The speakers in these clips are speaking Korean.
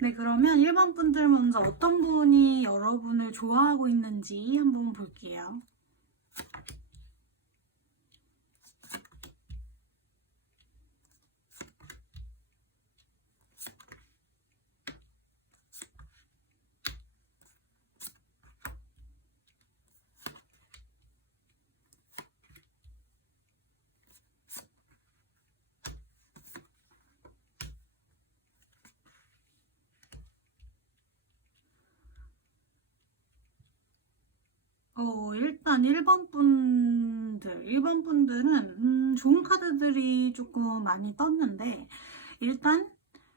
네, 그러면 1번 분들 먼저 어떤 분이 여러분을 좋아하고 있는지 한번 볼게요. 일단 1번 분들은 좋은 카드들이 조금 많이 떴는데, 일단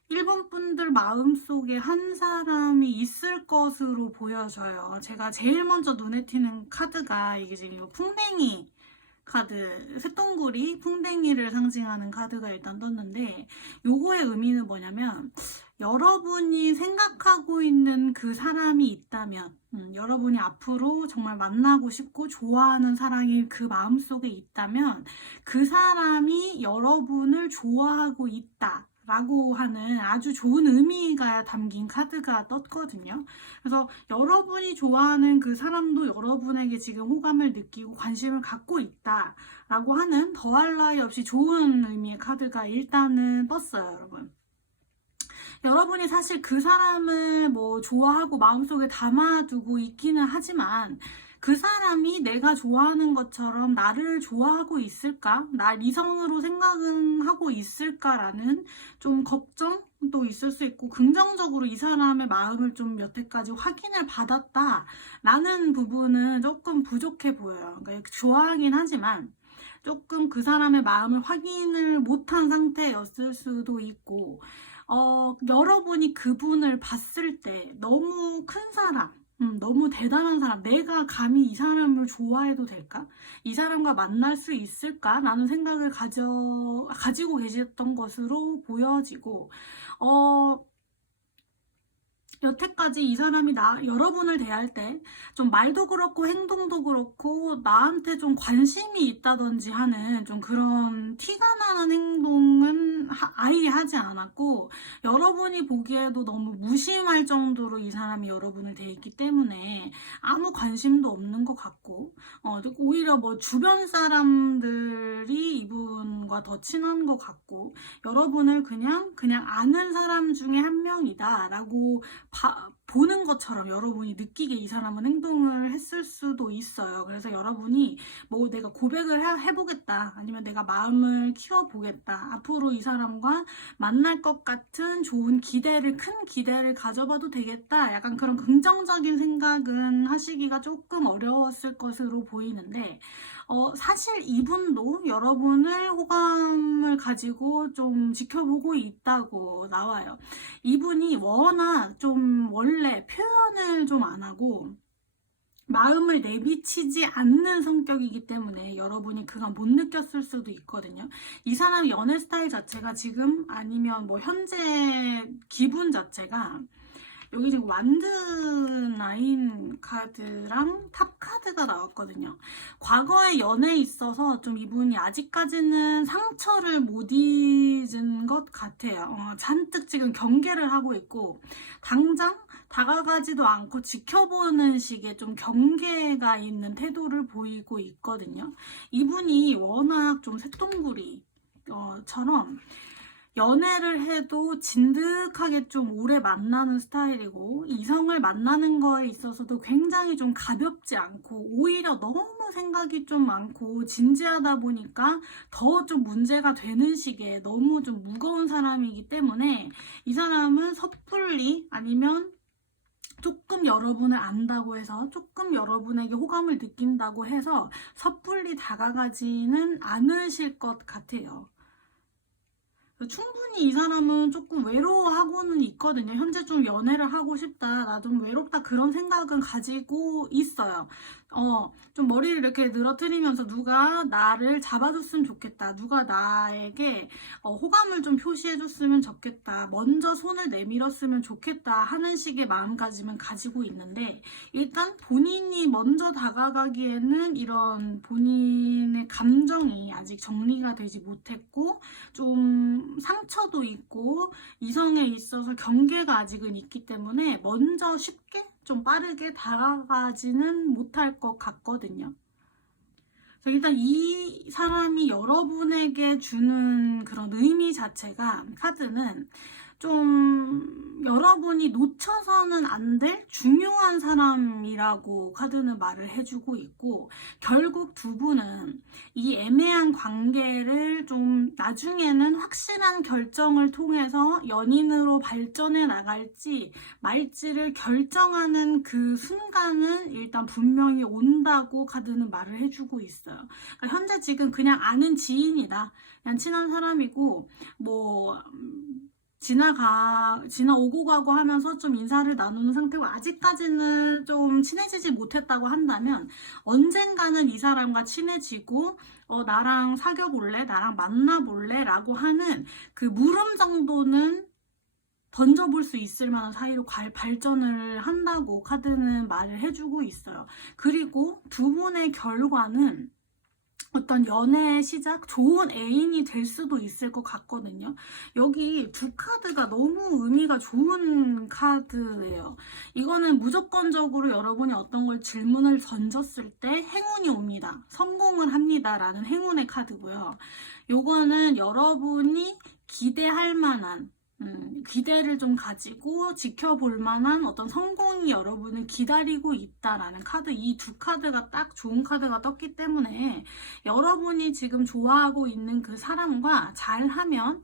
1번 분들 마음속에 한 사람이 있을 것으로 보여져요. 제가 제일 먼저 눈에 띄는 카드가 이게 지금 이거 풍뎅이 카드, 새똥구리 풍뎅이를 상징하는 카드가 일단 떴는데, 요거의 의미는 뭐냐면 여러분이 생각하고 있는 그 사람이 있다면, 여러분이 앞으로 정말 만나고 싶고 좋아하는 사람이 그 마음속에 있다면 그 사람이 여러분을 좋아하고 있다 라고 하는 아주 좋은 의미가 담긴 카드가 떴거든요. 그래서 여러분이 좋아하는 그 사람도 여러분에게 지금 호감을 느끼고 관심을 갖고 있다 라고 하는 더할 나위 없이 좋은 의미의 카드가 일단은 떴어요, 여러분. 여러분이 사실 그 사람을 뭐 좋아하고 마음속에 담아두고 있기는 하지만 그 사람이 내가 좋아하는 것처럼 나를 좋아하고 있을까? 날 이성으로 생각은 하고 있을까라는 좀 걱정도 있을 수 있고, 긍정적으로 이 사람의 마음을 좀 여태까지 확인을 받았다라는 부분은 조금 부족해 보여요. 그러니까 좋아하긴 하지만 조금 그 사람의 마음을 확인을 못한 상태였을 수도 있고, 여러분이 그분을 봤을 때 너무 큰 사람, 너무 대단한 사람, 내가 감히 이 사람을 좋아해도 될까? 이 사람과 만날 수 있을까? 라는 생각을 가지고 계셨던 것으로 보여지고, 여태까지 이 사람이 여러분을 대할 때 좀 말도 그렇고 행동도 그렇고 나한테 좀 관심이 있다든지 하는 좀 그런 티가 나는 행동은 아예 하지 않았고, 여러분이 보기에도 너무 무심할 정도로 이 사람이 여러분을 대했기 때문에 아무 관심도 없는 것 같고, 오히려 뭐 주변 사람들이 이분과 더 친한 것 같고, 여러분을 그냥 아는 사람 중에 한 명이다 라고 보는 것처럼 여러분이 느끼게 이 사람은 행동을 했을 수도 있어요. 그래서 여러분이 뭐 내가 고백을 해보겠다, 아니면 내가 마음을 키워보겠다, 앞으로 이 사람과 만날 것 같은 좋은 큰 기대를 가져봐도 되겠다, 약간 그런 긍정적인 생각은 하시기가 조금 어려웠을 것으로 보이는데, 사실 이분도 여러분을 호감을 가지고 좀 지켜보고 있다고 나와요. 이분이 워낙 좀 원래 표현을 좀 안 하고 마음을 내비치지 않는 성격이기 때문에 여러분이 그건 못 느꼈을 수도 있거든요. 이 사람 연애 스타일 자체가 지금, 아니면 뭐 현재 기분 자체가, 여기 지금 완드 나인 카드랑 탑 카드가 나왔거든요. 과거의 연애에 있어서 좀 이분이 아직까지는 상처를 못 잊은 것 같아요. 잔뜩 지금 경계를 하고 있고, 당장 다가가지도 않고 지켜보는 식의 좀 경계가 있는 태도를 보이고 있거든요. 이분이 워낙 좀 새똥구리 처럼 연애를 해도 진득하게 좀 오래 만나는 스타일이고, 이성을 만나는 거에 있어서도 굉장히 좀 가볍지 않고, 오히려 너무 생각이 좀 많고 진지하다 보니까 더 좀 문제가 되는 식의 너무 좀 무거운 사람이기 때문에, 이 사람은 섣불리, 아니면 조금 여러분을 안다고 해서, 조금 여러분에게 호감을 느낀다고 해서 섣불리 다가가지는 않으실 것 같아요. 충분히 이 사람은 조금 외로워하고는 있거든요. 현재 좀 연애를 하고 싶다, 나 좀 외롭다, 그런 생각은 가지고 있어요. 좀 머리를 이렇게 늘어뜨리면서 누가 나를 잡아줬으면 좋겠다, 누가 나에게 호감을 좀 표시해줬으면 좋겠다, 먼저 손을 내밀었으면 좋겠다 하는 식의 마음가짐은 가지고 있는데, 일단 본인이 먼저 다가가기에는 이런 본인의 감정이 아직 정리가 되지 못했고, 좀 좀 상처도 있고 이성에 있어서 경계가 아직은 있기 때문에 먼저 쉽게 좀 빠르게 다가가지는 못할 것 같거든요. 일단 이 사람이 여러분에게 주는 그런 의미 자체가, 카드는 좀 여러분이 놓쳐서는 안 될 중요한 사람이라고 카드는 말을 해주고 있고, 결국 두 분은 이 애매한 관계를 좀 나중에는 확실한 결정을 통해서 연인으로 발전해 나갈지 말지를 결정하는 그 순간은 일단 분명히 온다고 카드는 말을 해주고 있어요. 그러니까 현재 지금 그냥 아는 지인이다, 그냥 친한 사람이고 뭐 지나오고 가고 하면서 좀 인사를 나누는 상태고, 아직까지는 좀 친해지지 못했다고 한다면 언젠가는 이 사람과 친해지고 나랑 사귀어볼래? 나랑 만나볼래? 라고 하는 그 물음 정도는 던져볼 수 있을 만한 사이로 발전을 한다고 카드는 말을 해주고 있어요. 그리고 두 분의 결과는 어떤 연애의 시작, 좋은 애인이 될 수도 있을 것 같거든요. 여기 두 카드가 너무 의미가 좋은 카드예요. 이거는 무조건적으로 여러분이 어떤 걸 질문을 던졌을 때 행운이 옵니다, 성공을 합니다 라는 행운의 카드고요. 요거는 여러분이 기대할 만한, 기대를 좀 가지고 지켜볼 만한 어떤 성공이 여러분을 기다리고 있다라는 카드, 이 두 카드가 딱 좋은 카드가 떴기 때문에 여러분이 지금 좋아하고 있는 그 사람과 잘하면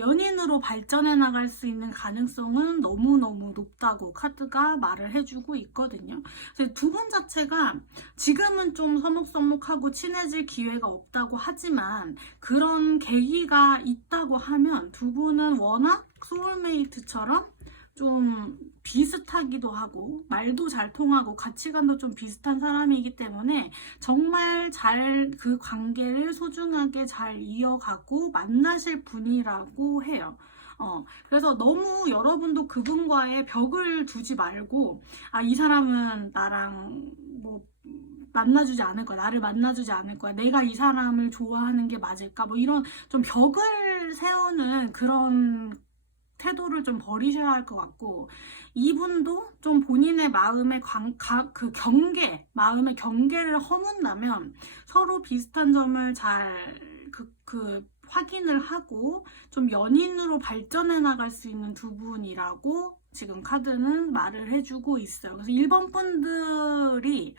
연인으로 발전해 나갈 수 있는 가능성은 너무너무 높다고 카드가 말을 해주고 있거든요. 두 분 자체가 지금은 좀 서먹서먹하고 친해질 기회가 없다고 하지만 그런 계기가 있다고 하면 두 분은 워낙 소울메이트처럼 좀 비슷하기도 하고 말도 잘 통하고 가치관도 좀 비슷한 사람이기 때문에 정말 잘 그 관계를 소중하게 잘 이어가고 만나실 분이라고 해요. 그래서 너무 여러분도 그분과의 벽을 두지 말고, 이 사람은 나랑 뭐 만나주지 않을 거야, 나를 만나주지 않을 거야, 내가 이 사람을 좋아하는 게 맞을까, 뭐 이런 좀 벽을 세우는 그런 태도를 좀 버리셔야 할 것 같고, 이분도 좀 본인의 마음의 마음의 경계를 허문다면 서로 비슷한 점을 잘 확인을 하고 좀 연인으로 발전해 나갈 수 있는 두 분이라고 지금 카드는 말을 해주고 있어요. 그래서 1번 분들이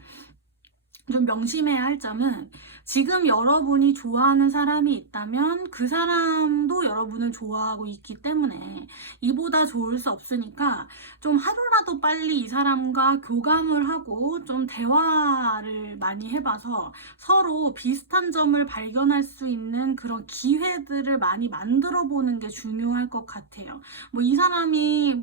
좀 명심해야 할 점은, 지금 여러분이 좋아하는 사람이 있다면 그 사람도 여러분을 좋아하고 있기 때문에 이보다 좋을 수 없으니까 좀 하루라도 빨리 이 사람과 교감을 하고 좀 대화를 많이 해봐서 서로 비슷한 점을 발견할 수 있는 그런 기회들을 많이 만들어 보는 게 중요할 것 같아요. 이 사람을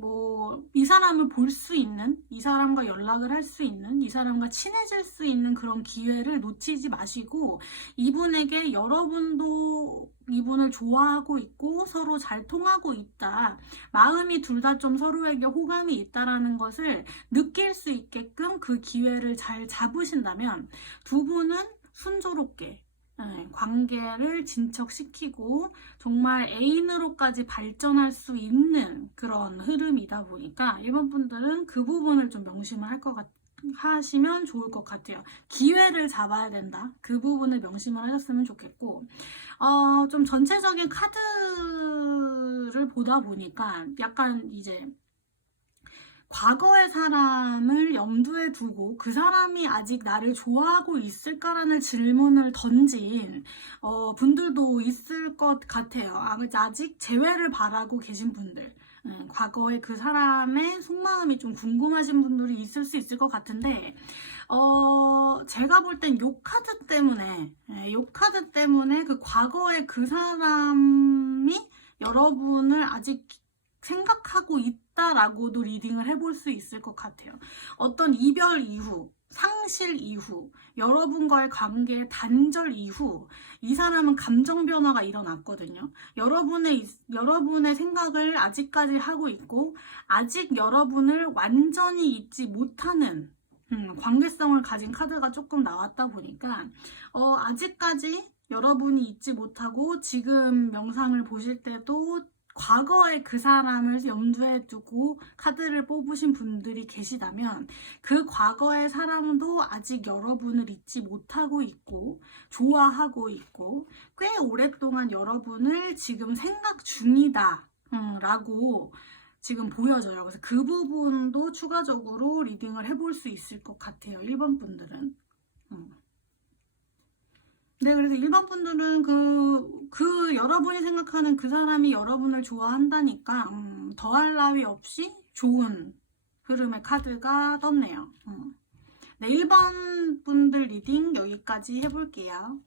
볼 수 있는, 이 사람과 연락을 할 수 있는, 이 사람과 친해질 수 있는 그런 기회를 놓치지 마시고, 이분에게 여러분도 이분을 좋아하고 있고 서로 잘 통하고 있다, 마음이 둘 다 좀 서로에게 호감이 있다라는 것을 느낄 수 있게끔 그 기회를 잘 잡으신다면 두 분은 순조롭게 관계를 진척시키고 정말 애인으로까지 발전할 수 있는 그런 흐름이다 보니까 1번 분들은 그 부분을 좀 명심을 하시면 좋을 것 같아요. 기회를 잡아야 된다, 그 부분을 명심을 하셨으면 좋겠고, 좀 전체적인 카드를 보다 보니까 약간 이제 과거의 사람을 염두에 두고 그 사람이 아직 나를 좋아하고 있을까라는 질문을 던진 분들도 있을 것 같아요. 아직 재회를 바라고 계신 분들, 과거에 그 사람의 속마음이 좀 궁금하신 분들이 있을 수 있을 것 같은데, 제가 볼 땐 요 카드 때문에 그 과거의 그 사람이 여러분을 아직 생각하고 있다라고도 리딩을 해볼 수 있을 것 같아요. 어떤 이별 이후, 상실 이후, 여러분과의 관계의 단절 이후 이 사람은 감정 변화가 일어났거든요. 여러분의 생각을 아직까지 하고 있고, 아직 여러분을 완전히 잊지 못하는 관계성을 가진 카드가 조금 나왔다 보니까 아직까지 여러분이 잊지 못하고 지금 영상을 보실 때도 과거의 그 사람을 염두에 두고 카드를 뽑으신 분들이 계시다면 그 과거의 사람도 아직 여러분을 잊지 못하고 있고 좋아하고 있고 꽤 오랫동안 여러분을 지금 생각 중이다 라고 지금 보여져요. 그래서 그 부분도 추가적으로 리딩을 해볼 수 있을 것 같아요. 1번 분들은. 네, 그래서 1번 분들은 여러분이 생각하는 그 사람이 여러분을 좋아한다니까, 더할 나위 없이 좋은 흐름의 카드가 떴네요. 네, 1번 분들 리딩 여기까지 해볼게요.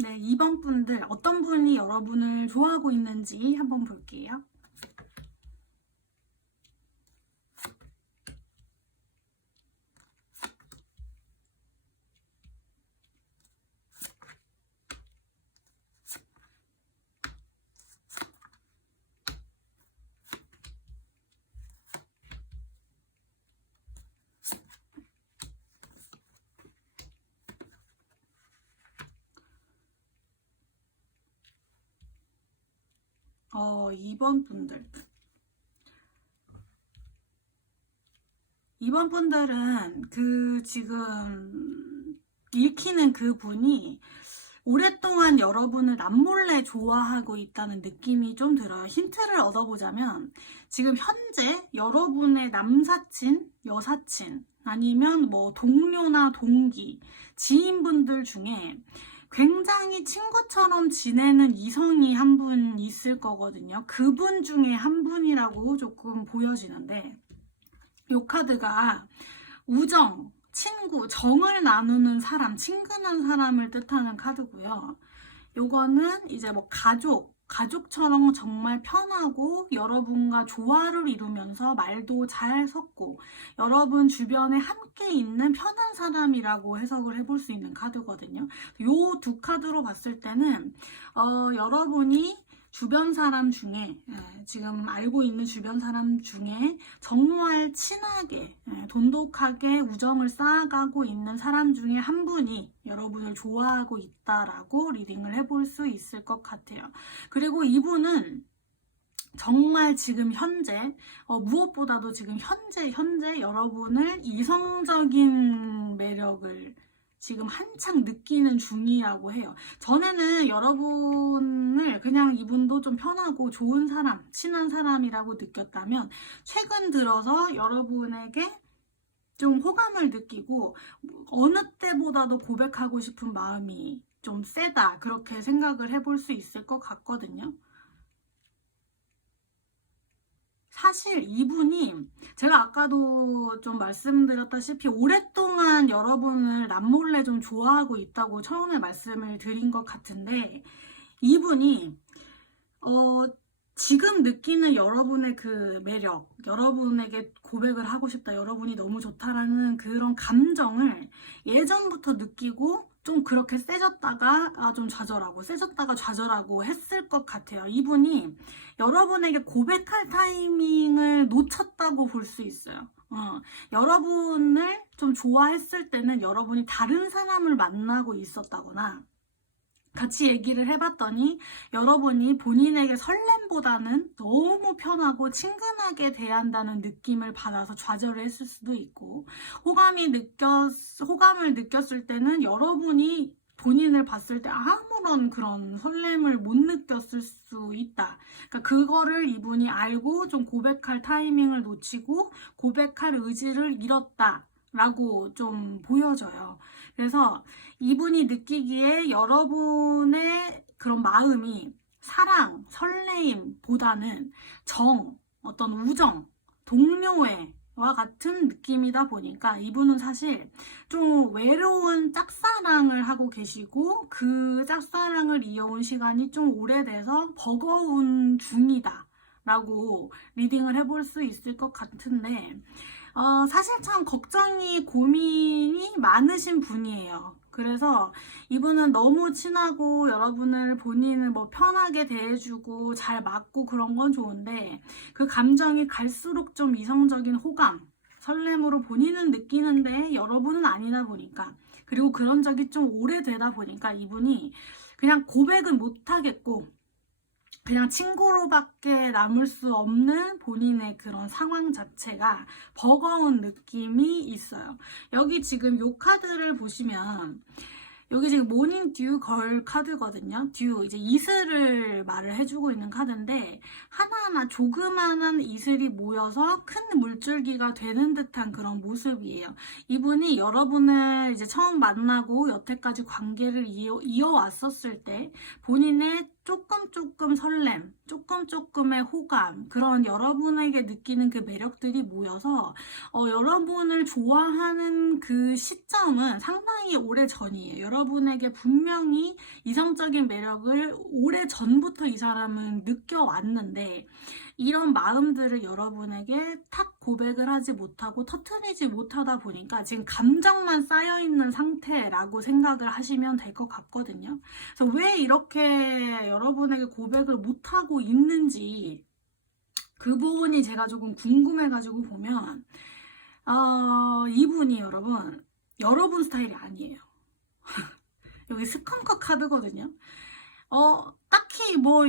네, 2번 분들 어떤 분이 여러분을 좋아하고 있는지 한번 볼게요. 어, 2번 분들. 2번 분들은 지금 읽히는 그 분이 오랫동안 여러분을 남몰래 좋아하고 있다는 느낌이 좀 들어요. 힌트를 얻어보자면 지금 현재 여러분의 남사친, 여사친 아니면 뭐 동료나 동기, 지인분들 중에 굉장히 친구처럼 지내는 이성이 한 분 있을 거거든요. 그분 중에 한 분이라고 조금 보여지는데 이 카드가 우정, 친구, 정을 나누는 사람, 친근한 사람을 뜻하는 카드고요. 요거는 이제 뭐 가족처럼 정말 편하고 여러분과 조화를 이루면서 말도 잘 섞고 여러분 주변에 함께 있는 편한 사람이라고 해석을 해볼 수 있는 카드거든요. 요 두 카드로 봤을 때는 여러분이 주변 사람 중에 지금 알고 있는 주변 사람 중에 정말 친하게 돈독하게 우정을 쌓아가고 있는 사람 중에 한 분이 여러분을 좋아하고 있다라고 리딩을 해볼 수 있을 것 같아요. 그리고 이분은 정말 지금 현재 무엇보다도 지금 현재 여러분을 이성적인 매력을 지금 한창 느끼는 중이라고 해요. 전에는 여러분을 그냥 이분도 좀 편하고 좋은 사람, 친한 사람이라고 느꼈다면 최근 들어서 여러분에게 좀 호감을 느끼고 어느 때보다도 고백하고 싶은 마음이 좀 세다, 그렇게 생각을 해볼 수 있을 것 같거든요. 사실 이분이 제가 아까도 좀 말씀드렸다시피 오랫동안 여러분을 남몰래 좀 좋아하고 있다고 처음에 말씀을 드린 것 같은데 이분이 지금 느끼는 여러분의 그 매력, 여러분에게 고백을 하고 싶다, 여러분이 너무 좋다라는 그런 감정을 예전부터 느끼고 좀 그렇게 세졌다가 좀 좌절하고 세졌다가 좌절하고 했을 것 같아요. 이분이 여러분에게 고백할 타이밍을 놓쳤다고 볼 수 있어요. 여러분을 좀 좋아했을 때는 여러분이 다른 사람을 만나고 있었다거나 같이 얘기를 해봤더니 여러분이 본인에게 설렘보다는 너무 편하고 친근하게 대한다는 느낌을 받아서 좌절을 했을 수도 있고 호감을 느꼈을 때는 여러분이 본인을 봤을 때 아무런 그런 설렘을 못 느꼈을 수 있다. 그러니까 그거를 이분이 알고 좀 고백할 타이밍을 놓치고 고백할 의지를 잃었다. 라고 좀 보여져요. 그래서 이분이 느끼기에 여러분의 그런 마음이 사랑, 설레임보다는 어떤 우정, 동료애와 같은 느낌이다 보니까 이분은 사실 좀 외로운 짝사랑을 하고 계시고 그 짝사랑을 이어온 시간이 좀 오래돼서 버거운 중이다 라고 리딩을 해볼 수 있을 것 같은데 사실 참 걱정이 고민이 많으신 분이에요. 그래서 이분은 너무 친하고 여러분을 본인을 뭐 편하게 대해주고 잘 맞고 그런 건 좋은데 그 감정이 갈수록 좀 이성적인 호감, 설렘으로 본인은 느끼는데 여러분은 아니다 보니까 그리고 그런 적이 좀 오래되다 보니까 이분이 그냥 고백은 못하겠고 그냥 친구로밖에 남을 수 없는 본인의 그런 상황 자체가 버거운 느낌이 있어요. 여기 지금 요 카드를 보시면 여기 지금 모닝 듀 걸 카드거든요. 듀 이제 이슬을 말을 해주고 있는 카드인데 하나하나 조그마한 이슬이 모여서 큰 물줄기가 되는 듯한 그런 모습이에요. 이분이 여러분을 이제 처음 만나고 여태까지 관계를 이어왔었을 때 본인의 조금 설렘, 조금의 호감, 그런 여러분에게 느끼는 그 매력들이 모여서 여러분을 좋아하는 그 시점은 상당히 오래 전이에요. 여러분에게 분명히 이성적인 매력을 오래 전부터 이 사람은 느껴왔는데 이런 마음들을 여러분에게 탁 고백을 하지 못하고 터트리지 못하다 보니까 지금 감정만 쌓여있는 상태라고 생각을 하시면 될 것 같거든요. 그래서 왜 이렇게 여러분에게 고백을 못하고 있는지 그 부분이 제가 조금 궁금해가지고 보면 이분이 여러분 스타일이 아니에요. 여기 스컹크 카드거든요. 딱히 뭐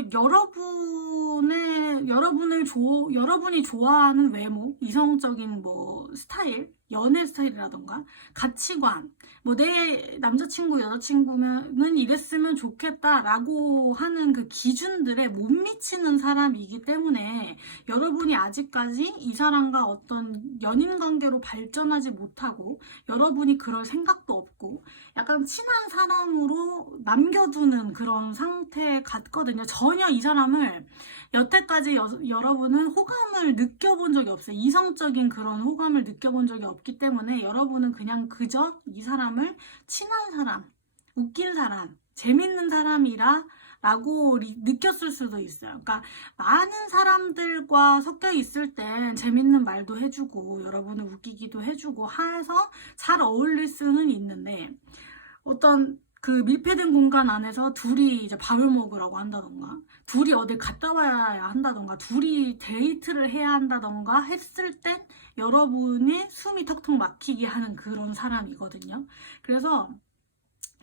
여러분이 좋아하는 외모, 이성적인 뭐 스타일, 연애 스타일이라던가 가치관, 뭐 내 남자친구, 여자친구는 이랬으면 좋겠다라고 하는 그 기준들에 못 미치는 사람이기 때문에 여러분이 아직까지 이 사람과 어떤 연인 관계로 발전하지 못하고 여러분이 그럴 생각도 없고 약간 친한 사람으로 남겨두는 그런 상태 같거든요. 전혀 이 사람을 여태까지 여러분은 호감을 느껴본 적이 없어요. 이성적인 그런 호감을 느껴본 적이 없기 때문에 여러분은 그냥 그저 이 사람을 친한 사람, 웃긴 사람, 재밌는 사람이라 라고 느꼈을 수도 있어요. 그러니까 많은 사람들과 섞여 있을 땐 재밌는 말도 해주고 여러분을 웃기기도 해주고 해서 잘 어울릴 수는 있는데 어떤 그 밀폐된 공간 안에서 둘이 이제 밥을 먹으라고 한다던가 둘이 어딜 갔다 와야 한다던가 둘이 데이트를 해야 한다던가 했을 땐 여러분이 숨이 턱턱 막히게 하는 그런 사람이거든요. 그래서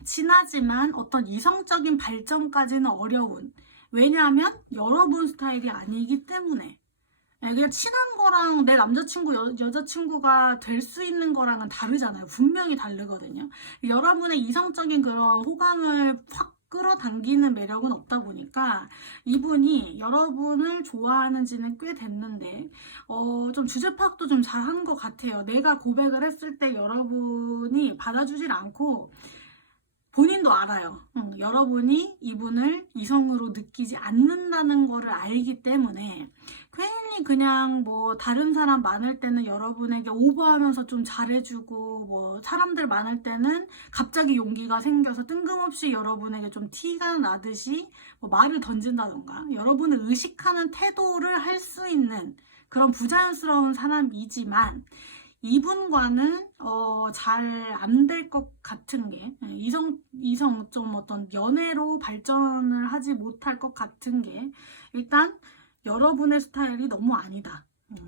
친하지만 어떤 이성적인 발전까지는 어려운, 왜냐하면 여러분 스타일이 아니기 때문에 그냥 친한 거랑 내 남자친구, 여자친구가 될 수 있는 거랑은 다르잖아요. 분명히 다르거든요. 여러분의 이성적인 그런 호감을 확 끌어당기는 매력은 없다 보니까 이분이 여러분을 좋아하는지는 꽤 됐는데 좀 주제 파악도 좀 잘한 것 같아요. 내가 고백을 했을 때 여러분이 받아주질 않고 본인도 알아요. 여러분이 이분을 이성으로 느끼지 않는다는 거를 알기 때문에 괜히 그냥 뭐 다른 사람 많을 때는 여러분에게 오버하면서 좀 잘해주고 뭐 사람들 많을 때는 갑자기 용기가 생겨서 뜬금없이 여러분에게 좀 티가 나듯이 뭐 말을 던진다던가 여러분을 의식하는 태도를 할 수 있는 그런 부자연스러운 사람이지만 이분과는 잘 안 될 것 같은 게 이성 좀 어떤 연애로 발전을 하지 못할 것 같은 게 일단 여러분의 스타일이 너무 아니다.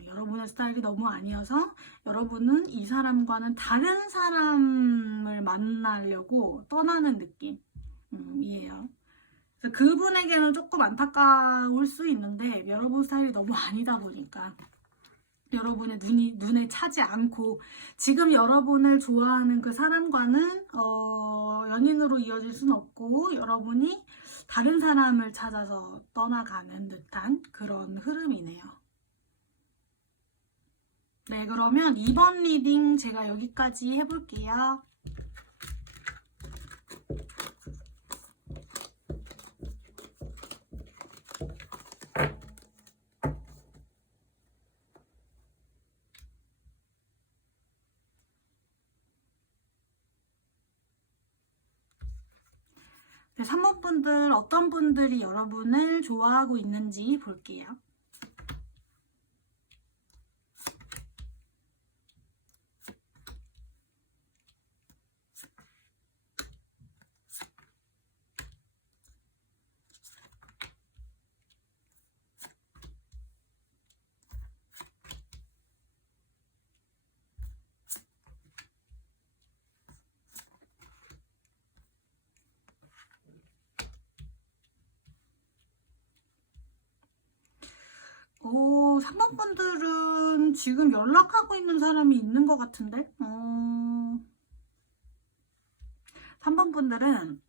여러분의 스타일이 너무 아니어서 여러분은 이 사람과는 다른 사람을 만나려고 떠나는 느낌이에요. 그분에게는 조금 안타까울 수 있는데 여러분 스타일이 너무 아니다 보니까 여러분의 눈에 차지 않고 지금 여러분을 좋아하는 그 사람과는 연인으로 이어질 수는 없고 여러분이 다른 사람을 찾아서 떠나가는 듯한 그런 흐름이네요. 네, 그러면 이번 리딩 제가 여기까지 해볼게요. 네, 3번 분들 어떤 분들이 여러분을 좋아하고 있는지 볼게요. 3번 분들은 지금 연락하고 있는 사람이 있는 것 같은데? 3번 분들은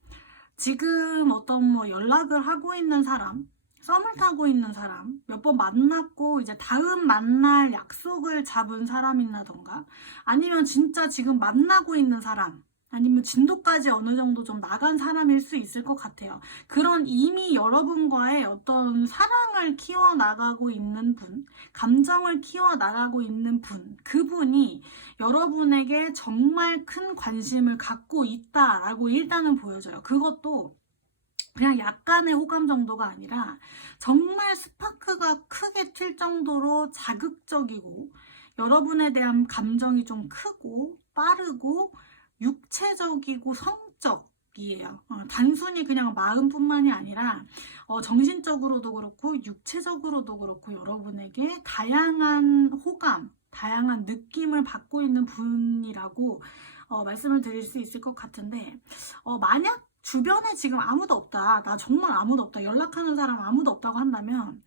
지금 어떤 뭐 연락을 하고 있는 사람, 썸을 타고 있는 사람, 몇 번 만났고 이제 다음 만날 약속을 잡은 사람이라던가 아니면 진짜 지금 만나고 있는 사람, 아니면 진도까지 어느 정도 좀 나간 사람일 수 있을 것 같아요. 그런 이미 여러분과의 어떤 사랑을 키워나가고 있는 분, 감정을 키워나가고 있는 분, 그분이 여러분에게 정말 큰 관심을 갖고 있다라고 일단은 보여져요. 그것도 그냥 약간의 호감 정도가 아니라 정말 스파크가 크게 튈 정도로 자극적이고 여러분에 대한 감정이 좀 크고 빠르고 육체적이고 성적이에요. 단순히 그냥 마음뿐만이 아니라 정신적으로도 그렇고 육체적으로도 그렇고 여러분에게 다양한 호감, 다양한 느낌을 받고 있는 분이라고 말씀을 드릴 수 있을 것 같은데 만약 주변에 지금 아무도 없다, 나 정말 아무도 없다, 연락하는 사람 아무도 없다고 한다면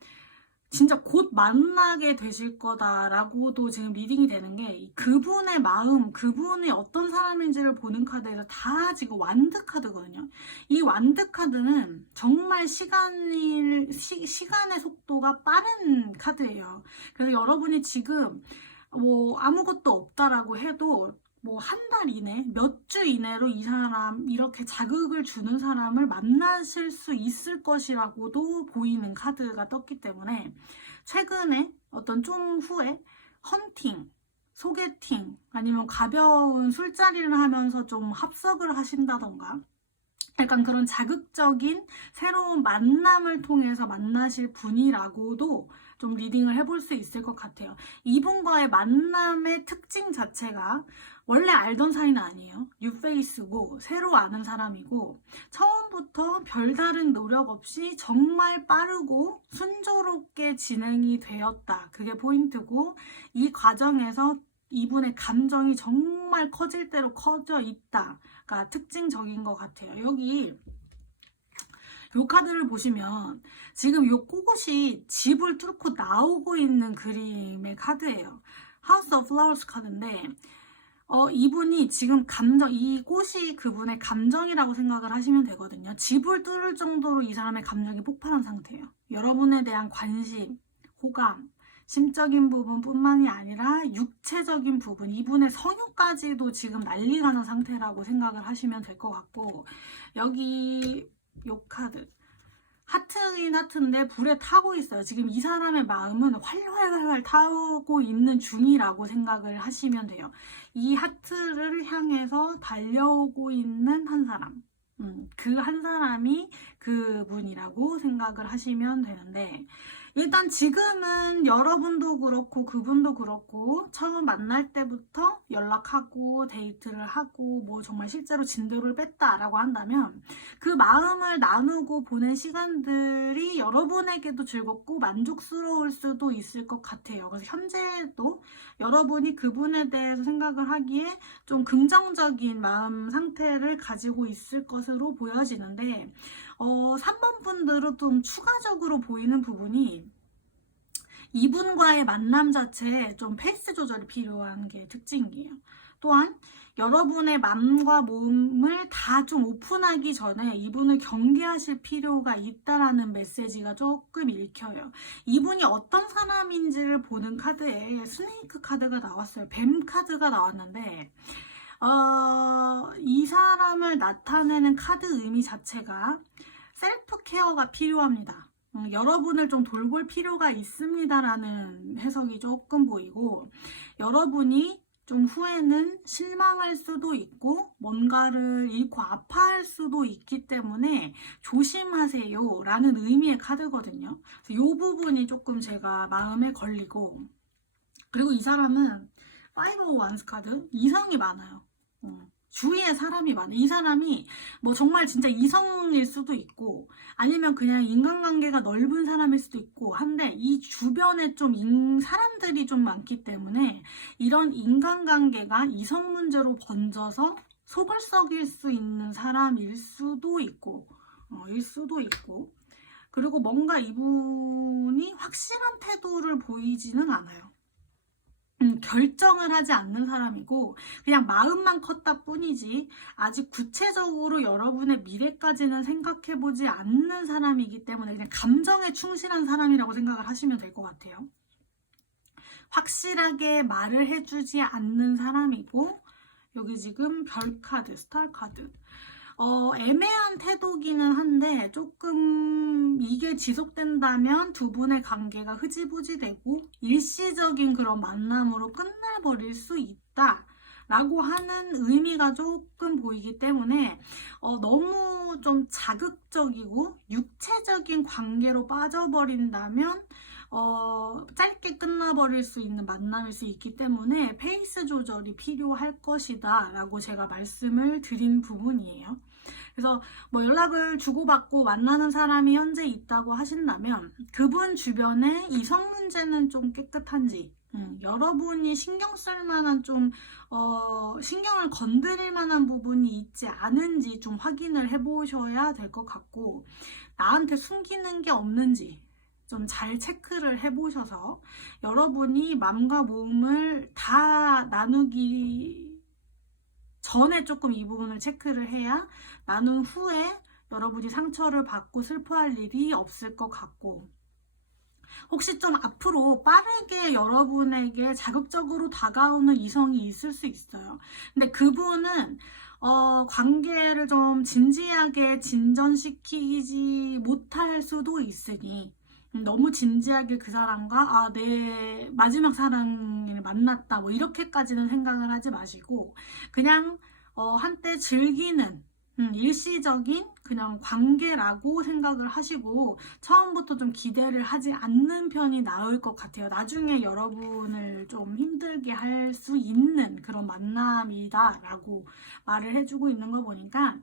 진짜 곧 만나게 되실 거다라고도 지금 리딩이 되는 게 그분의 마음, 그분이 어떤 사람인지를 보는 카드에서 다 지금 완드 카드거든요. 이 완드 카드는 정말 시간의 속도가 빠른 카드예요. 그래서 여러분이 지금 뭐 아무것도 없다라고 해도 뭐 한 달 이내, 몇 주 이내로 이 사람, 이렇게 자극을 주는 사람을 만나실 수 있을 것이라고도 보이는 카드가 떴기 때문에 최근에 어떤 좀 후에 헌팅, 소개팅, 아니면 가벼운 술자리를 하면서 좀 합석을 하신다던가 약간 그런 자극적인 새로운 만남을 통해서 만나실 분이라고도 좀 리딩을 해볼 수 있을 것 같아요. 이분과의 만남의 특징 자체가 원래 알던 사이는 아니에요. 뉴페이스고 새로 아는 사람이고 처음부터 별다른 노력 없이 정말 빠르고 순조롭게 진행이 되었다. 그게 포인트고 이 과정에서 이분의 감정이 정말 커질 대로 커져 있다가 특징적인 것 같아요. 여기 요 카드를 보시면 지금 요 꽃이 집을 뚫고 나오고 있는 그림의 카드예요. House of Flowers 카드인데 이분이 지금 이 꽃이 그분의 감정이라고 생각을 하시면 되거든요. 집을 뚫을 정도로 이 사람의 감정이 폭발한 상태예요. 여러분에 대한 관심, 호감, 심적인 부분뿐만이 아니라 육체적인 부분, 이분의 성욕까지도 지금 난리가 난 상태라고 생각을 하시면 될 것 같고 여기 요 카드 하트인 하트인데 불에 타고 있어요. 지금 이 사람의 마음은 활활활활 타고 있는 중이라고 생각을 하시면 돼요. 이 하트를 향해서 달려오고 있는 한 사람, 그 한 사람이 그분이라고 생각을 하시면 되는데 일단 지금은 여러분도 그렇고 그분도 그렇고 처음 만날 때부터 연락하고 데이트를 하고 뭐 정말 실제로 진도를 뺐다라고 한다면 그 마음을 나누고 보낸 시간들이 여러분에게도 즐겁고 만족스러울 수도 있을 것 같아요. 그래서 현재도 여러분이 그분에 대해서 생각을 하기에 좀 긍정적인 마음 상태를 가지고 있을 것으로 보여지는데 3번 분들은 좀 추가적으로 보이는 부분이 이분과의 만남 자체에 좀 페이스 조절이 필요한 게 특징이에요. 또한 여러분의 마음과 몸을 다 좀 오픈하기 전에 이분을 경계하실 필요가 있다라는 메시지가 조금 읽혀요. 이분이 어떤 사람인지를 보는 카드에 스네이크 카드가 나왔어요. 뱀 카드가 나왔는데 이 사람을 나타내는 카드 의미 자체가 셀프 케어가 필요합니다. 여러분을 좀 돌볼 필요가 있습니다라는 해석이 조금 보이고 여러분이 좀 후에는 실망할 수도 있고 뭔가를 잃고 아파할 수도 있기 때문에 조심하세요 라는 의미의 카드거든요. 이 부분이 조금 제가 마음에 걸리고 그리고 이 사람은 5 of Wands 카드 이성이 많아요. 주위에 사람이 많아. 이 사람이 뭐 정말 진짜 이성일 수도 있고 아니면 그냥 인간관계가 넓은 사람일 수도 있고 한데 이 주변에 좀 사람들이 좀 많기 때문에 이런 인간관계가 이성 문제로 번져서 속을 썩일 수 있는 사람일 수도 있고 그리고 뭔가 이분이 확실한 태도를 보이지는 않아요. 결정을 하지 않는 사람이고 그냥 마음만 컸다 뿐이지 아직 구체적으로 여러분의 미래까지는 생각해보지 않는 사람이기 때문에 그냥 감정에 충실한 사람이라고 생각을 하시면 될 것 같아요. 확실하게 말을 해주지 않는 사람이고 여기 지금 별 카드, 스타 카드 애매한 태도기는 한데 조금 이게 지속된다면 두 분의 관계가 흐지부지 되고 일시적인 그런 만남으로 끝나버릴 수 있다 라고 하는 의미가 조금 보이기 때문에 너무 좀 자극적이고 육체적인 관계로 빠져버린다면 짧게 끝나버릴 수 있는 만남일 수 있기 때문에 페이스 조절이 필요할 것이다 라고 제가 말씀을 드린 부분이에요. 그래서 뭐 연락을 주고받고 만나는 사람이 현재 있다고 하신다면 그분 주변에 이성 문제는 좀 깨끗한지 여러분이 신경 쓸 만한 좀 신경을 건드릴 만한 부분이 있지 않은지 좀 확인을 해보셔야 될 것 같고 나한테 숨기는 게 없는지 좀 잘 체크를 해보셔서 여러분이 마음과 몸을 다 나누기 전에 조금 이 부분을 체크를 해야 나눈 후에 여러분이 상처를 받고 슬퍼할 일이 없을 것 같고 혹시 좀 앞으로 빠르게 여러분에게 자극적으로 다가오는 이성이 있을 수 있어요. 근데 그분은 관계를 좀 진지하게 진전시키지 못할 수도 있으니 너무 진지하게 그 사람과 내 마지막 사랑을 만났다 뭐 이렇게까지는 생각을 하지 마시고 그냥 한때 즐기는 일시적인 그냥 관계라고 생각을 하시고 처음부터 좀 기대를 하지 않는 편이 나을 것 같아요. 나중에 여러분을 좀 힘들게 할 수 있는 그런 만남이다 라고 말을 해주고 있는 거 보니까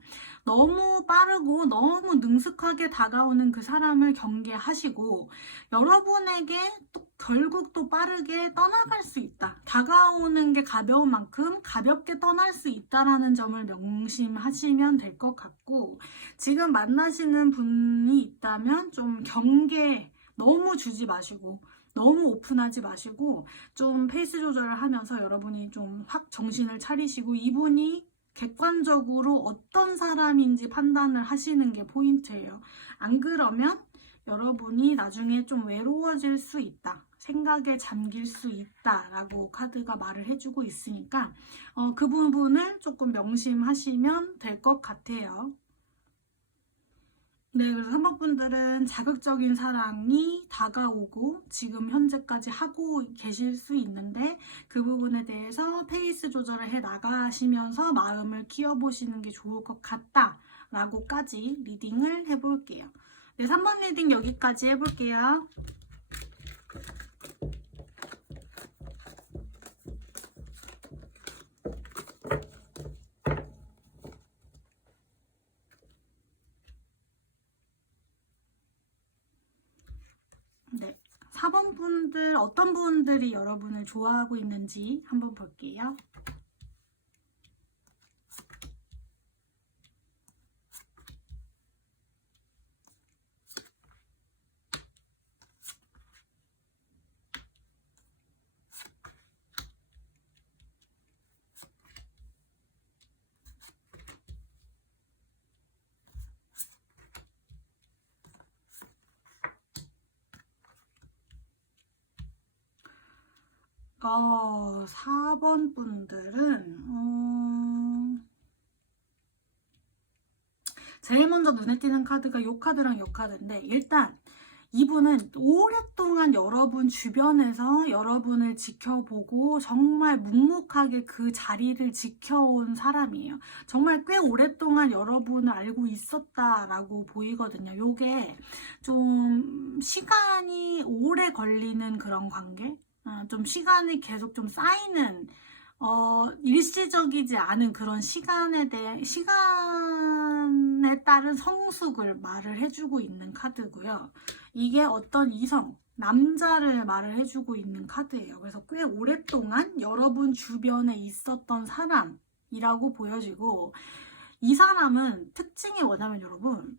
너무 빠르고 너무 능숙하게 다가오는 그 사람을 경계하시고 여러분에게 또 결국 또 빠르게 떠나갈 수 있다. 다가오는 게 가벼운 만큼 가볍게 떠날 수 있다라는 점을 명심하시면 될 것 같고 지금 만나시는 분이 있다면 좀 경계 너무 주지 마시고 너무 오픈하지 마시고 좀 페이스 조절을 하면서 여러분이 좀 확 정신을 차리시고 이분이 객관적으로 어떤 사람인지 판단을 하시는 게 포인트예요. 안 그러면 여러분이 나중에 좀 외로워질 수 있다. 생각에 잠길 수 있다라고 카드가 말을 해주고 있으니까 그 부분을 조금 명심하시면 될 것 같아요. 네, 그래서 3번 분들은 자극적인 사랑이 다가오고 지금 현재까지 하고 계실 수 있는데 그 부분에 대해서 페이스 조절을 해 나가시면서 마음을 키워보시는 게 좋을 것 같다 라고까지 리딩을 해볼게요. 네, 3번 리딩 여기까지 해볼게요. 네, 4번 분들 어떤 분들이 여러분을 좋아하고 있는지 한번 볼게요. 어, 4번 분들은 제일 먼저 눈에 띄는 카드가 요 카드랑 요 카드인데 일단 이분은 오랫동안 여러분 주변에서 여러분을 지켜보고 정말 묵묵하게 그 자리를 지켜온 사람이에요. 정말 꽤 오랫동안 여러분을 알고 있었다라고 보이거든요. 요게 좀 시간이 오래 걸리는 그런 관계? 좀 시간이 계속 좀 쌓이는 일시적이지 않은 그런 시간에 따른 성숙을 말을 해주고 있는 카드고요. 이게 어떤 이성, 남자를 말을 해주고 있는 카드예요. 그래서 꽤 오랫동안 여러분 주변에 있었던 사람이라고 보여지고 이 사람은 특징이 뭐냐면 여러분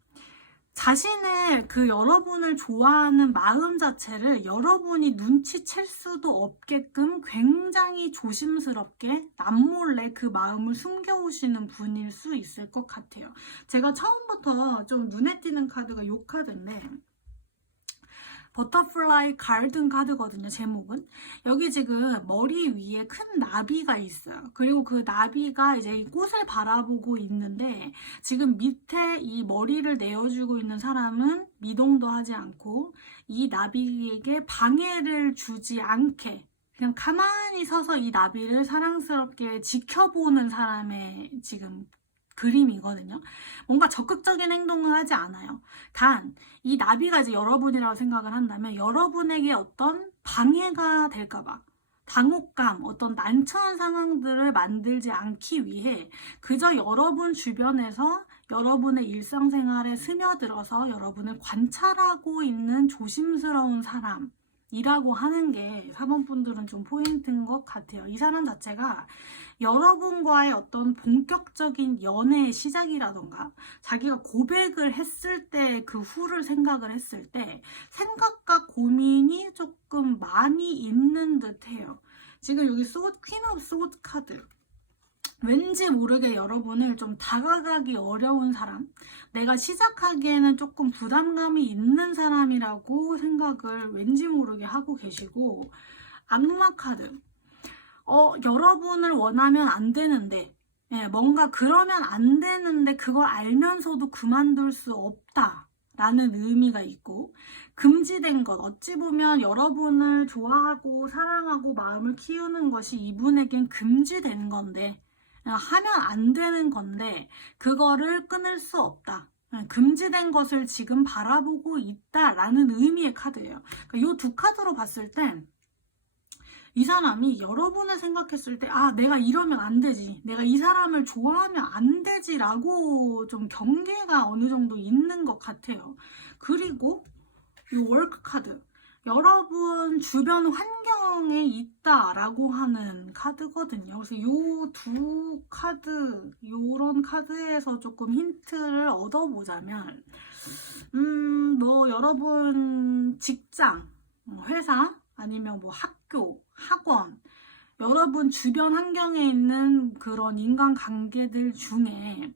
자신의 그 여러분을 좋아하는 마음 자체를 여러분이 눈치챌 수도 없게끔 굉장히 조심스럽게 남몰래 그 마음을 숨겨오시는 분일 수 있을 것 같아요. 제가 처음부터 좀 눈에 띄는 카드가 이 카드인데, 버터플라이 가든 카드거든요. 제목은 여기 지금 머리 위에 큰 나비가 있어요. 그리고 그 나비가 이제 이 꽃을 바라보고 있는데, 지금 밑에 이 머리를 내어주고 있는 사람은 미동도 하지 않고 이 나비에게 방해를 주지 않게 그냥 가만히 서서 이 나비를 사랑스럽게 지켜보는 사람의 지금 그림이거든요. 뭔가 적극적인 행동을 하지 않아요. 단, 이 나비가 이제 여러분이라고 생각을 한다면 여러분에게 어떤 방해가 될까봐, 당혹감, 어떤 난처한 상황들을 만들지 않기 위해 그저 여러분 주변에서 여러분의 일상생활에 스며들어서 여러분을 관찰하고 있는 조심스러운 사람이라고 하는 게 4번 분들은 좀 포인트인 것 같아요. 이 사람 자체가 여러분과의 어떤 본격적인 연애의 시작이라던가 자기가 고백을 했을 때 그 후를 생각을 했을 때 생각과 고민이 조금 많이 있는 듯해요. 지금 여기 퀸 오브 소드 카드, 왠지 모르게 여러분을 좀 다가가기 어려운 사람, 내가 시작하기에는 조금 부담감이 있는 사람이라고 생각을 왠지 모르게 하고 계시고, 악마 카드, 여러분을 원하면 안 되는데, 뭔가 그러면 안 되는데 그걸 알면서도 그만둘 수 없다 라는 의미가 있고, 금지된 것, 어찌 보면 여러분을 좋아하고 사랑하고 마음을 키우는 것이 이분에겐 금지된 건데, 하면 안 되는 건데 그거를 끊을 수 없다, 금지된 것을 지금 바라보고 있다라는 의미의 카드예요. 그러니까 이 두 카드로 봤을 때 이 사람이 여러분을 생각했을 때, 아, 내가 이러면 안 되지, 내가 이 사람을 좋아하면 안 되지 라고 좀 경계가 어느 정도 있는 것 같아요. 그리고 이 월크 카드, 여러분 주변 환경에 있다라고 하는 카드거든요. 그래서 이 두 카드, 이런 카드에서 조금 힌트를 얻어보자면, 뭐 여러분 직장, 회사, 아니면 뭐 학교, 학원, 여러분 주변 환경에 있는 그런 인간관계들 중에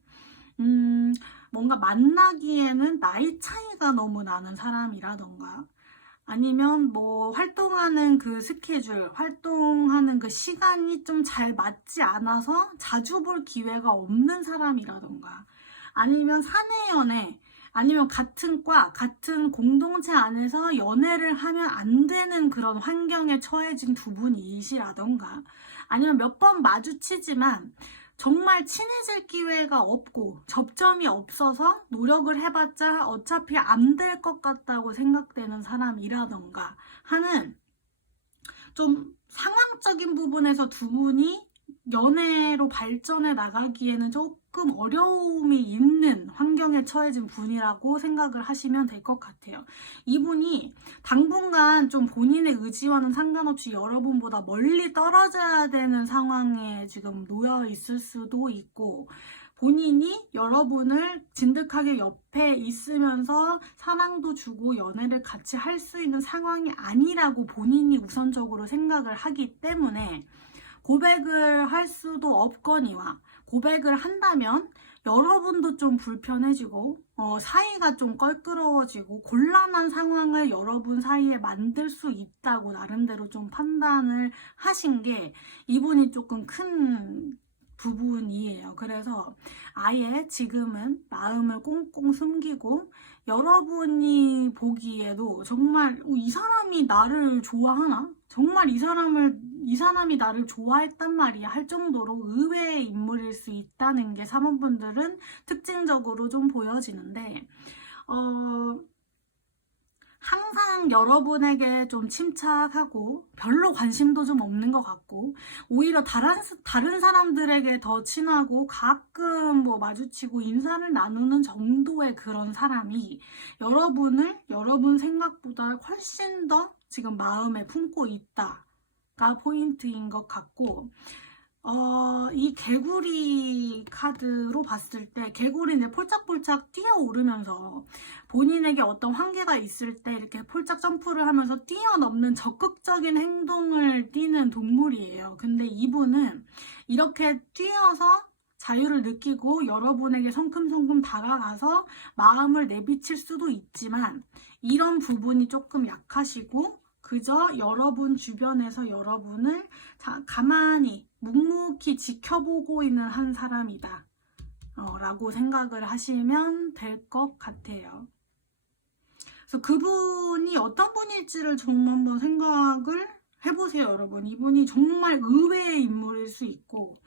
뭔가 만나기에는 나이 차이가 너무 나는 사람이라던가, 아니면 뭐 활동하는 그 스케줄, 활동하는 그 시간이 좀 잘 맞지 않아서 자주 볼 기회가 없는 사람이라던가, 아니면 사내 연애, 아니면 같은 과, 같은 공동체 안에서 연애를 하면 안 되는 그런 환경에 처해진 두 분이시라던가, 아니면 몇 번 마주치지만 정말 친해질 기회가 없고 접점이 없어서 노력을 해봤자 어차피 안 될 것 같다고 생각되는 사람이라던가 하는, 좀 상황적인 부분에서 두 분이 연애로 발전해 나가기에는 조금 어려움이 있는 환경에 처해진 분이라고 생각을 하시면 될 것 같아요. 이분이 당분간 좀 본인의 의지와는 상관없이 여러분보다 멀리 떨어져야 되는 상황에 지금 놓여 있을 수도 있고, 본인이 여러분을 진득하게 옆에 있으면서 사랑도 주고 연애를 같이 할 수 있는 상황이 아니라고 본인이 우선적으로 생각을 하기 때문에 고백을 할 수도 없거니와, 고백을 한다면 여러분도 좀 불편해지고 사이가 좀 껄끄러워지고 곤란한 상황을 여러분 사이에 만들 수 있다고 나름대로 좀 판단을 하신 게 이분이 조금 큰 부분이에요. 그래서 아예 지금은 마음을 꽁꽁 숨기고, 여러분이 보기에도 정말 이 사람이 나를 좋아하나? 정말 이 사람이 나를 좋아했단 말이야 할 정도로 의외의 인물일 수 있다는 게 3번분들은 특징적으로 좀 보여지는데, 항상 여러분에게 좀 침착하고 별로 관심도 좀 없는 것 같고, 오히려 다른 사람들에게 더 친하고 가끔 뭐 마주치고 인사를 나누는 정도의 그런 사람이 여러분 생각보다 훨씬 더 지금 마음에 품고 있다가 포인트인 것 같고, 이 개구리 카드로 봤을 때 개구리는 폴짝폴짝 뛰어오르면서 본인에게 어떤 한계가 있을 때 이렇게 폴짝 점프를 하면서 뛰어넘는 적극적인 행동을 띠는 동물이에요. 근데 이분은 이렇게 뛰어서 자유를 느끼고 여러분에게 성큼성큼 다가가서 마음을 내비칠 수도 있지만 이런 부분이 조금 약하시고 그저 여러분 주변에서 여러분을 가만히 묵묵히 지켜보고 있는 한 사람이다 라고 생각을 하시면 될 것 같아요. 그래서 그분이 어떤 분일지를 좀 한번 생각을 해보세요, 여러분. 이분이 정말 의외의 인물일 수 있고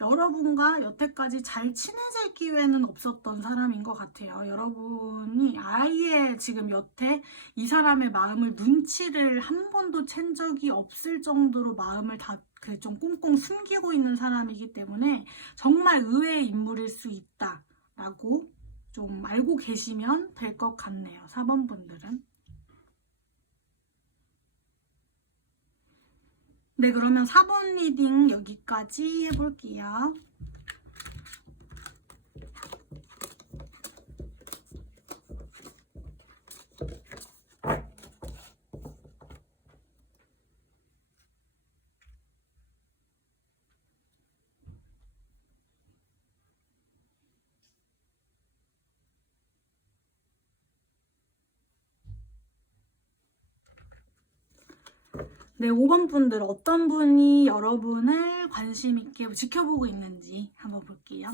여러분과 여태까지 잘 친해질 기회는 없었던 사람인 것 같아요. 여러분이 아예 지금 여태 이 사람의 마음을 눈치를 한 번도 챈 적이 없을 정도로 마음을 다 좀 꽁꽁 숨기고 있는 사람이기 때문에 정말 의외의 인물일 수 있다라고 좀 알고 계시면 될 것 같네요. 4번 분들은. 네, 그러면 4번 리딩 여기까지 해볼게요. 네, 5번 분들 어떤 분이 여러분을 관심 있게 지켜보고 있는지 한번 볼게요.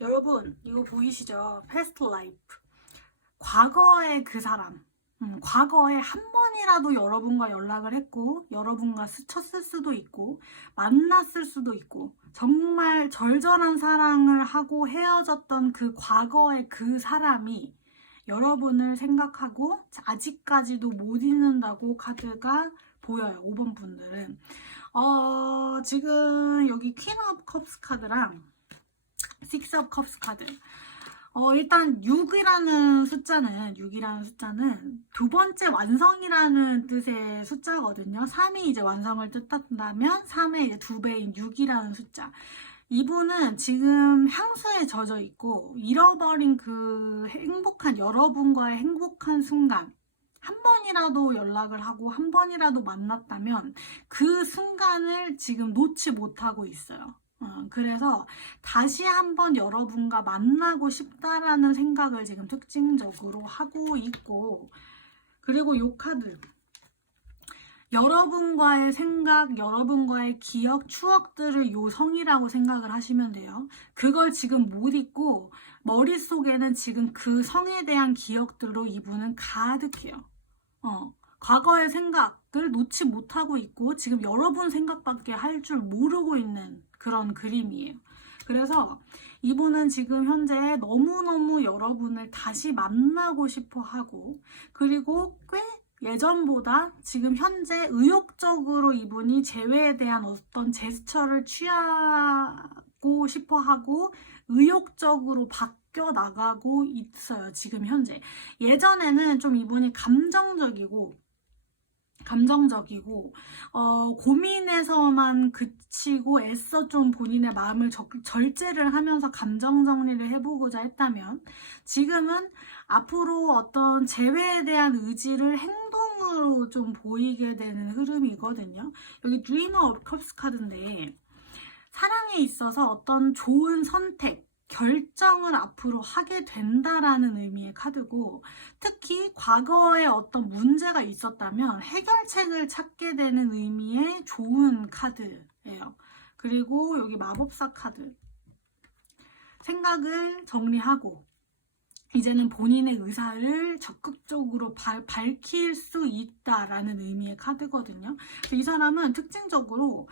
여러분 이거 보이시죠? 패스트 라이프. 과거의 그 사람. 과거에 한 번이라도 여러분과 연락을 했고 여러분과 스쳤을 수도 있고 만났을 수도 있고 정말 절절한 사랑을 하고 헤어졌던 그 과거의 그 사람이 여러분을 생각하고 아직까지도 못 잊는다고 카드가 보여요. 5번 분들은 지금 여기 퀸 오브 컵스 카드랑 식스 오브 컵스 카드 일단 6이라는 숫자는 두 번째 완성이라는 뜻의 숫자거든요. 3이 이제 완성을 뜻한다면 3의 이제 2배인 6이라는 숫자. 이분은 지금 향수에 젖어 있고 잃어버린 그 행복한 여러분과의 행복한 순간 한 번이라도 연락을 하고 한 번이라도 만났다면 그 순간을 지금 놓지 못하고 있어요. 그래서 다시 한번 여러분과 만나고 싶다라는 생각을 지금 특징적으로 하고 있고 그리고 이 카드 여러분과의 생각, 여러분과의 기억, 추억들을 요성이라고 생각을 하시면 돼요. 그걸 지금 못 잊고 머릿속에는 지금 그 성에 대한 기억들로 이분은 가득해요. 과거의 생각을 놓지 못하고 있고 지금 여러분 생각밖에 할 줄 모르고 있는 그런 그림이에요. 그래서 이분은 지금 현재 너무너무 여러분을 다시 만나고 싶어 하고 그리고 꽤 예전보다 지금 현재 의욕적으로 이분이 재회에 대한 어떤 제스처를 취하고 싶어 하고 의욕적으로 바뀌어 나가고 있어요. 지금 현재. 예전에는 좀 이분이 감정적이고 고민에서만 그치고 애써 좀 본인의 마음을 절제를 하면서 감정 정리를 해보고자 했다면 지금은 앞으로 어떤 재회에 대한 의지를 행동으로 좀 보이게 되는 흐름이거든요. 여기 드리머 오브 컵스 카드인데 사랑에 있어서 어떤 좋은 선택 결정을 앞으로 하게 된다라는 의미의 카드고 특히 과거에 어떤 문제가 있었다면 해결책을 찾게 되는 의미의 좋은 카드예요. 그리고 여기 마법사 카드 생각을 정리하고 이제는 본인의 의사를 적극적으로 밝힐 수 있다라는 의미의 카드거든요. 이 사람은 특징적으로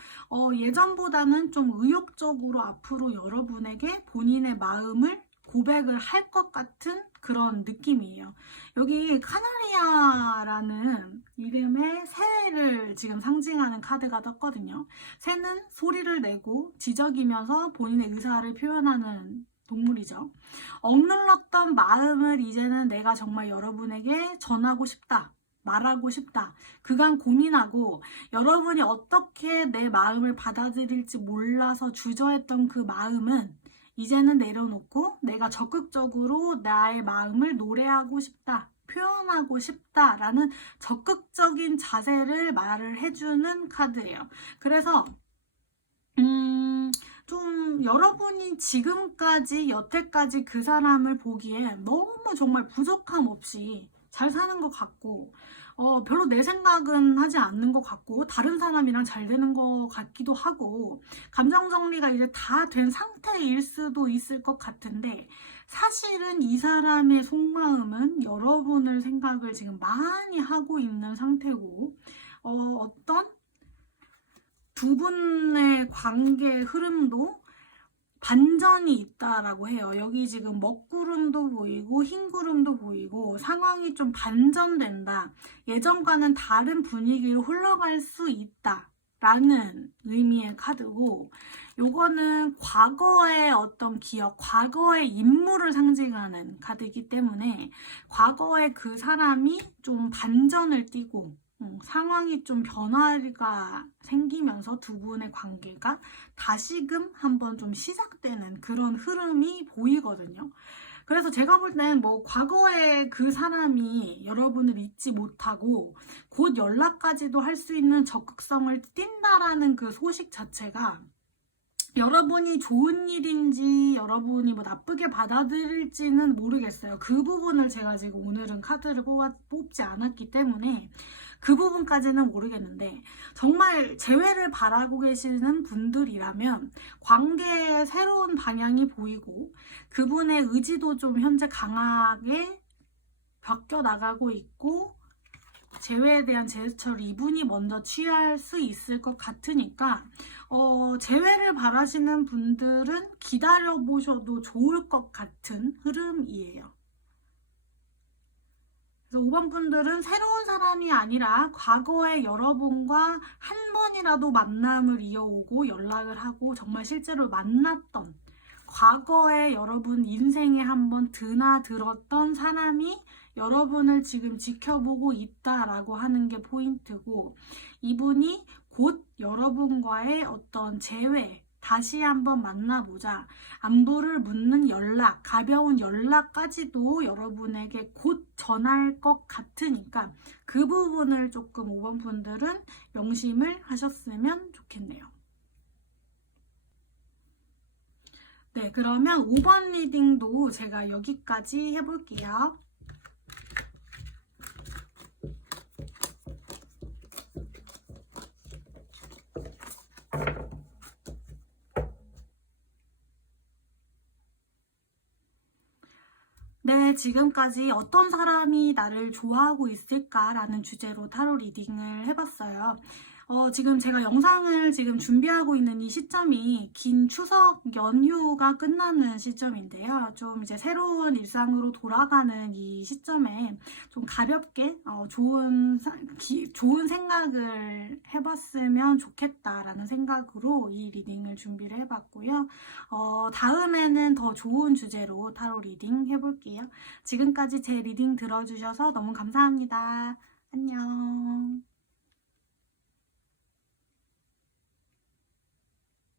예전보다는 좀 의욕적으로 앞으로 여러분에게 본인의 마음을 고백을 할 것 같은 그런 느낌이에요. 여기 카나리아라는 이름의 새를 지금 상징하는 카드가 떴거든요. 새는 소리를 내고 지저귀면서 본인의 의사를 표현하는 동물이죠. 억눌렀던 마음을 이제는 내가 정말 여러분에게 전하고 싶다. 말하고 싶다. 그간 고민하고 여러분이 어떻게 내 마음을 받아들일지 몰라서 주저했던 그 마음은 이제는 내려놓고 내가 적극적으로 나의 마음을 노래하고 싶다. 표현하고 싶다라는 적극적인 자세를 말을 해주는 카드예요. 그래서 좀 여러분이 지금까지 여태까지 그 사람을 보기에 너무 정말 부족함 없이 잘 사는 것 같고 별로 내 생각은 하지 않는 것 같고 다른 사람이랑 잘 되는 것 같기도 하고 감정 정리가 이제 다 된 상태일 수도 있을 것 같은데 사실은 이 사람의 속마음은 여러분을 생각을 지금 많이 하고 있는 상태고 어떤 두 분의 관계 흐름도 반전이 있다라고 해요. 여기 지금 먹구름도 보이고 흰구름도 보이고 상황이 좀 반전된다. 예전과는 다른 분위기로 흘러갈 수 있다. 라는 의미의 카드고 요거는 과거의 어떤 기억, 과거의 인물을 상징하는 카드이기 때문에 과거의 그 사람이 좀 반전을 띠고 상황이 좀 변화가 생기면서 두 분의 관계가 다시금 한번 좀 시작되는 그런 흐름이 보이거든요. 그래서 제가 볼 땐 뭐 과거에 그 사람이 여러분을 잊지 못하고 곧 연락까지도 할 수 있는 적극성을 띈다라는 그 소식 자체가 여러분이 좋은 일인지 여러분이 뭐 나쁘게 받아들일지는 모르겠어요. 그 부분을 제가 지금 오늘은 카드를 뽑지 않았기 때문에 그 부분까지는 모르겠는데 정말 재회를 바라고 계시는 분들이라면 관계의 새로운 방향이 보이고 그분의 의지도 좀 현재 강하게 바뀌어 나가고 있고 재회에 대한 제스처를 이분이 먼저 취할 수 있을 것 같으니까 재회를 바라시는 분들은 기다려 보셔도 좋을 것 같은 흐름이에요. 그래서 5번 분들은 새로운 사람이 아니라 과거의 여러분과 한 번이라도 만남을 이어오고 연락을 하고 정말 실제로 만났던 과거의 여러분 인생에 한번 드나들었던 사람이 여러분을 지금 지켜보고 있다라고 하는 게 포인트고 이분이 곧 여러분과의 어떤 재회 다시 한번 만나보자 안부를 묻는 연락 가벼운 연락까지도 여러분에게 곧 전할 것 같으니까 그 부분을 조금 5번 분들은 명심을 하셨으면 좋겠네요. 네, 그러면 5번 리딩도 제가 여기까지 해볼게요. 네, 지금까지 어떤 사람이 나를 좋아하고 있을까라는 주제로 타로 리딩을 해봤어요. 지금 제가 영상을 지금 준비하고 있는 이 시점이 긴 추석 연휴가 끝나는 시점인데요. 좀 이제 새로운 일상으로 돌아가는 이 시점에 좀 가볍게 좋은 생각을 해봤으면 좋겠다라는 생각으로 이 리딩을 준비를 해봤고요. 다음에는 더 좋은 주제로 타로 리딩 해볼게요. 지금까지 제 리딩 들어주셔서 너무 감사합니다. 안녕.